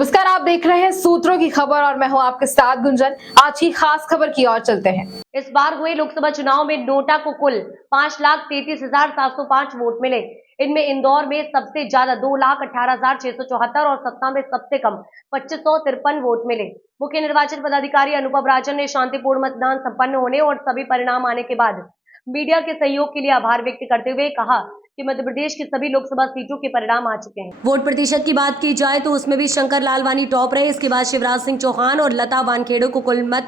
नमस्कार, आप देख रहे हैं सूत्रों की खबर और मैं हूं आपके साथ गुंजन। आज की खास खबर की ओर चलते हैं। इस बार हुए लोकसभा चुनाव में नोटा को कुल 5,33,705 वोट मिले। इनमें इंदौर में सबसे ज्यादा 2,18,674 और सतना में सबसे कम 2,553 वोट मिले। मुख्य निर्वाचन पदाधिकारी अनुभव राजन ने शांतिपूर्ण मतदान संपन्न होने और सभी परिणाम आने के बाद मीडिया के सहयोग के लिए आभार व्यक्त करते हुए कहा कि मध्य प्रदेश की सभी लोकसभा सीटों के परिणाम आ चुके हैं। वोट प्रतिशत की बात की जाए तो उसमें भी शंकर लालवानी टॉप रहे। इसके बाद शिवराज सिंह चौहान और लता वानखेड़े को कुल मत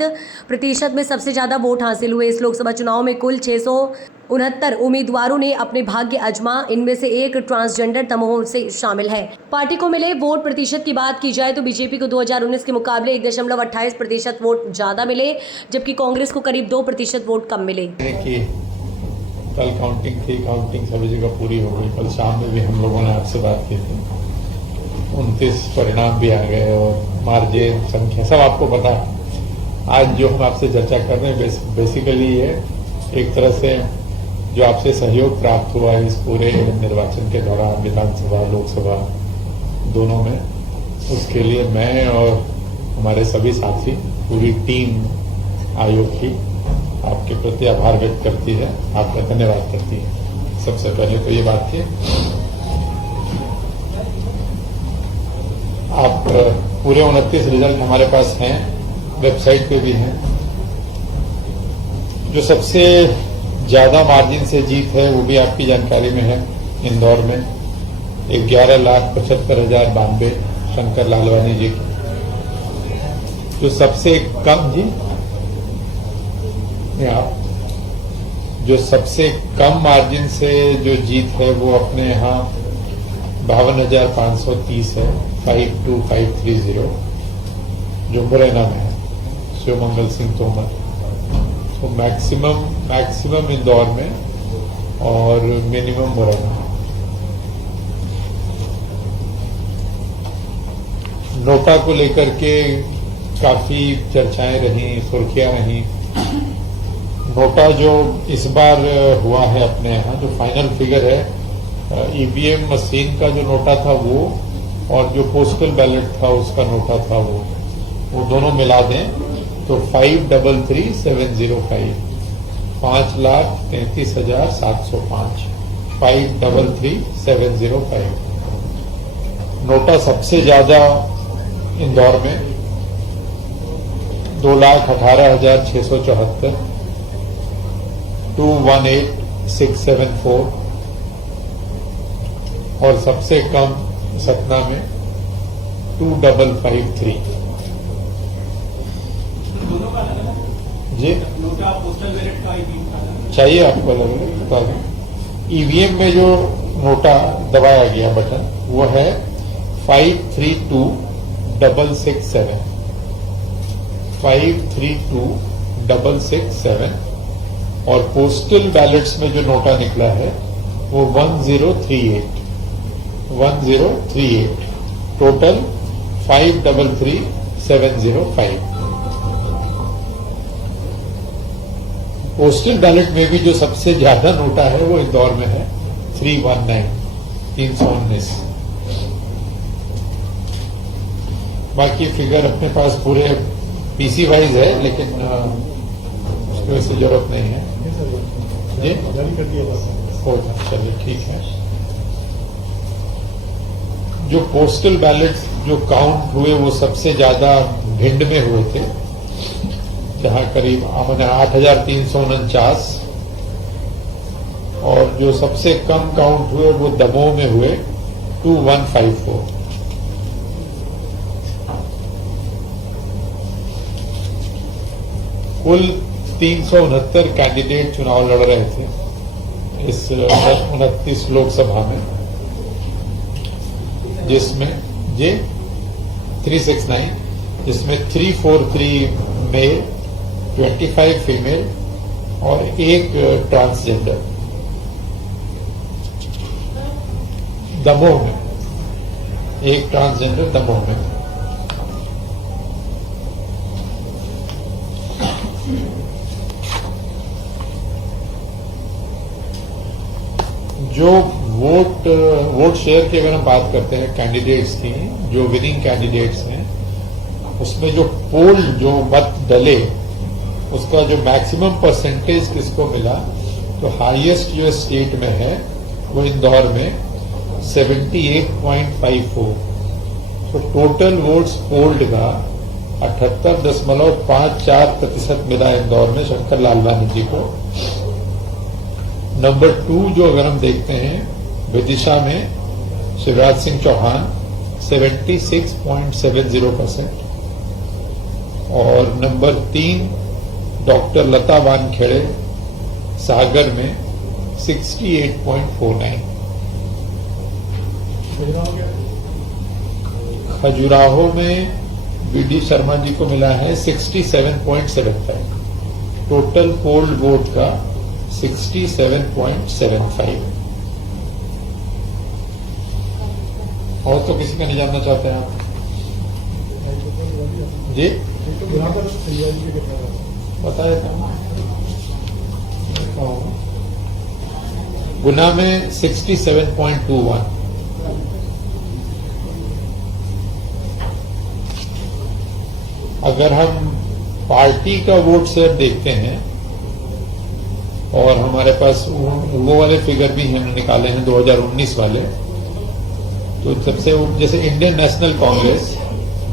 प्रतिशत में सबसे ज्यादा वोट हासिल हुए। इस लोकसभा चुनाव में कुल 669 उम्मीदवारों ने अपने भाग्य आजमा। इनमें से एक ट्रांसजेंडर दमोह से शामिल है। पार्टी को मिले वोट प्रतिशत की बात की जाए तो बीजेपी को 2019 के मुकाबले 1.28% वोट ज्यादा मिले, जबकि कांग्रेस को करीब 2% वोट कम मिले। कल काउंटिंग सभी जगह पूरी हो गई। कल शाम में भी हम लोगों ने आपसे बात की थी। 29 परिणाम भी आ गए और मार्जिन संख्या सब आपको पता है। आज जो हम आपसे चर्चा कर रहे हैं बेसिकली ये एक तरह से जो आपसे सहयोग प्राप्त हुआ है इस पूरे निर्वाचन के दौरान विधानसभा लोकसभा दोनों में, उसके लिए मैं और हमारे सभी साथी पूरी टीम आयोग की आपके प्रति आभार व्यक्त करती है, आपका धन्यवाद करती है। सबसे पहले तो ये बात थी। आप पूरे 29 रिजल्ट हमारे पास हैं, वेबसाइट पे भी हैं। जो सबसे ज्यादा मार्जिन से जीत है वो भी आपकी जानकारी में है। इंदौर में 11,75,092 शंकर लालवानी जी की। जो सबसे कम जो सबसे कम मार्जिन से जो जीत है वो अपने यहाँ 52,530 है, 52,530, जो मुरैना में है, शिवमंगल सिंह तोमर। तो मैक्सिमम इंदौर में और मिनिमम मुरैना। नोटा को लेकर के काफी चर्चाएं रही, सुर्खियां रही। नोटा जो इस बार हुआ है अपने यहाँ, जो फाइनल फिगर है, ईवीएम मशीन का जो नोटा था वो और जो पोस्टल बैलेट था उसका नोटा था वो दोनों मिला दें तो 5,33,705, 5,33,705, 5,33,705। नोटा सबसे ज्यादा इंदौर में 2,18,674, 218,674 और सबसे कम सतना में 2,553। जी चाहिए आपको अलग अलग बता दें। ईवीएम में जो नोटा दबाया गया बटन वो है 532,667, 532,667 और पोस्टल बैलेट्स में जो नोटा निकला है वो 1038, टोटल 533,705। पोस्टल बैलेट में भी जो सबसे ज्यादा नोटा है वो इंदौर में है 319। बाकी फिगर अपने पास पूरे पीसी वाइज है, लेकिन उसकी वैसे जरूरत नहीं है। जी चलिए ठीक है। जो पोस्टल बैलेट जो काउंट हुए वो सबसे ज्यादा भिंड में हुए थे, जहां करीब 8,349, और जो सबसे कम काउंट हुए वो दमोह में हुए 2,154। कुल 369 कैंडिडेट चुनाव लड़ रहे थे इस 29 लोकसभा में, जिसमें 369, जिसमें 343 मेल, 25 फीमेल और एक ट्रांसजेंडर। दमोह में एक ट्रांसजेंडर दमोह में। जो वोट शेयर की अगर हम बात करते हैं कैंडिडेट्स की, जो विनिंग कैंडिडेट्स हैं, उसमें जो पोल जो मत डले उसका जो मैक्सिमम परसेंटेज किसको मिला, तो हाईएस्ट जो स्टेट में है वो इंदौर में 78.54। तो टोटल वोट्स पोल्ड का 78.54% मिला इंदौर में शंकर लालवानी जी को। नंबर 2 जो अगर हम देखते हैं विदिशा में शिवराज सिंह चौहान 76.70% और नंबर 3 डॉक्टर लता वानखेड़े सागर में 68.49। खजुराहो में वीडी शर्मा जी को मिला है 67.75। टोटल पोल्ड वोट का 67.75। और तो किसी का नहीं जानना चाहते हैं आप जी? बता देता हूं। गुना में 67.21। अगर हम पार्टी का वोट शेयर देखते हैं और हमारे पास वो वाले फिगर भी हमने निकाले हैं 2019 वाले, तो सबसे जैसे इंडियन नेशनल कांग्रेस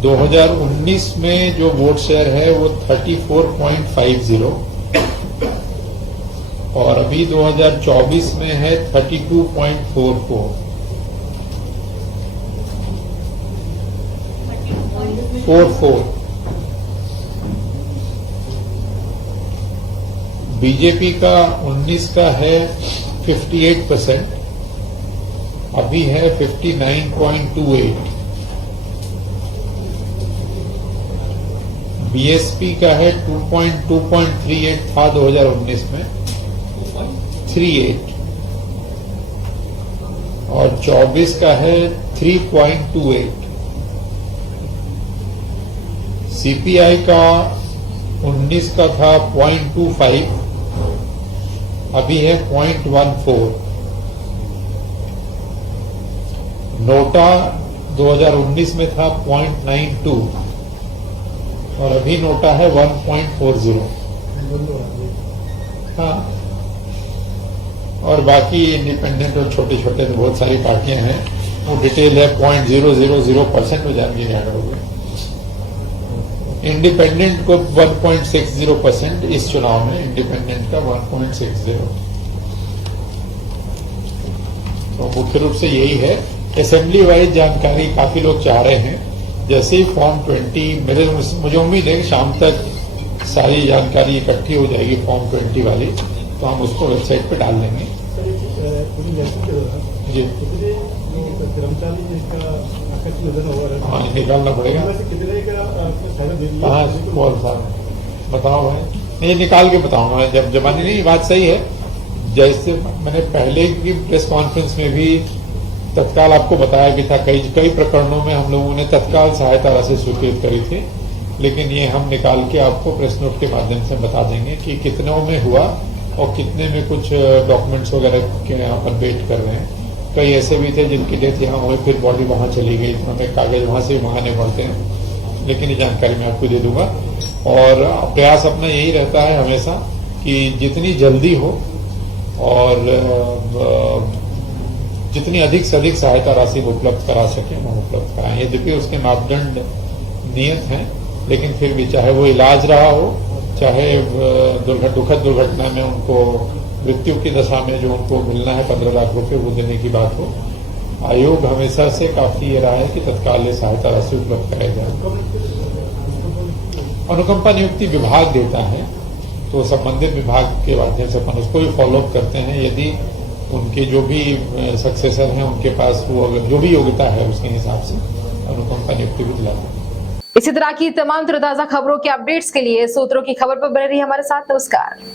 2019 में जो वोट शेयर है वो 34.50 और अभी 2024 में है 32.44। 44। बीजेपी का 19 का है 58%, अभी है 59.28। बीएसपी का है 2.38 था 2019 में 38 और 24 का है 3.28। सीपीआई का 19 का था 0.25, अभी है 0.14। नोटा 2019 में था 0.92 और अभी नोटा है 1.40। हाँ, और बाकी इंडिपेंडेंट और छोटे छोटे बहुत सारी पार्टियां हैं, वो डिटेल है 0.000% में जान के क्या करोगे। इंडिपेंडेंट को 1.60% इस चुनाव में, इंडिपेंडेंट का 1.60। तो मुख्य रूप से यही है। असेंबली वाइज जानकारी काफी लोग चाह रहे हैं। जैसे ही फॉर्म 20 मुझे उम्मीद है कि शाम तक सारी जानकारी इकट्ठी हो जाएगी फॉर्म 20 वाली, तो हम उसको वेबसाइट पे डाल देंगे। जी हाँ, निकालना पड़ेगा। हाँ, बताओ भाई, नहीं निकाल के बताऊंगा जब जमानी। नहीं, बात सही है। जैसे मैंने पहले की प्रेस कॉन्फ्रेंस में भी तत्काल आपको बताया भी था, कई प्रकरणों में हम लोगों ने तत्काल सहायता राशि स्वीकृत करी थी, लेकिन ये हम निकाल के आपको प्रेस नोट के माध्यम से बता देंगे कि कितनों में हुआ और कितने में कुछ डॉक्यूमेंट्स वगैरह के यहाँ पर वेट कर रहे हैं। कई ऐसे भी थे जिनकी डेथ यहाँ हुई, फिर बॉडी वहां चली गई, तो हमें कागज वहां से मंगाने पड़ते हैं, लेकिन ये जानकारी मैं आपको दे दूंगा। और प्रयास अपना यही रहता है हमेशा कि जितनी जल्दी हो और जितनी अधिक से अधिक सहायता राशि उपलब्ध करा सके हम उपलब्ध कराएं। यद्यपि उसके मापदंड नियत हैं, लेकिन फिर भी चाहे वो इलाज रहा हो, चाहे दुखद दुर्घटना में उनको मृत्यु की दशा में जो उनको मिलना है 15 लाख रुपए वो देने की बात हो, आयोग हमेशा से काफी ये रहा है कि तत्काल सहायता राशि उपलब्ध कराई जाए। अनुकंपा नियुक्ति विभाग देता है, तो संबंधित विभाग के माध्यम से अपन उसको भी फॉलोअप करते हैं। यदि उनके जो भी सक्सेसर हैं उनके पास वो जो भी योग्यता है उसके हिसाब से अनुकंपा नियुक्ति भी दिलाते हैं। इसी तरह की तमाम ताजा खबरों के अपडेट्स के लिए सूत्रों की खबर पर बने रहिए हमारे साथ। नमस्कार।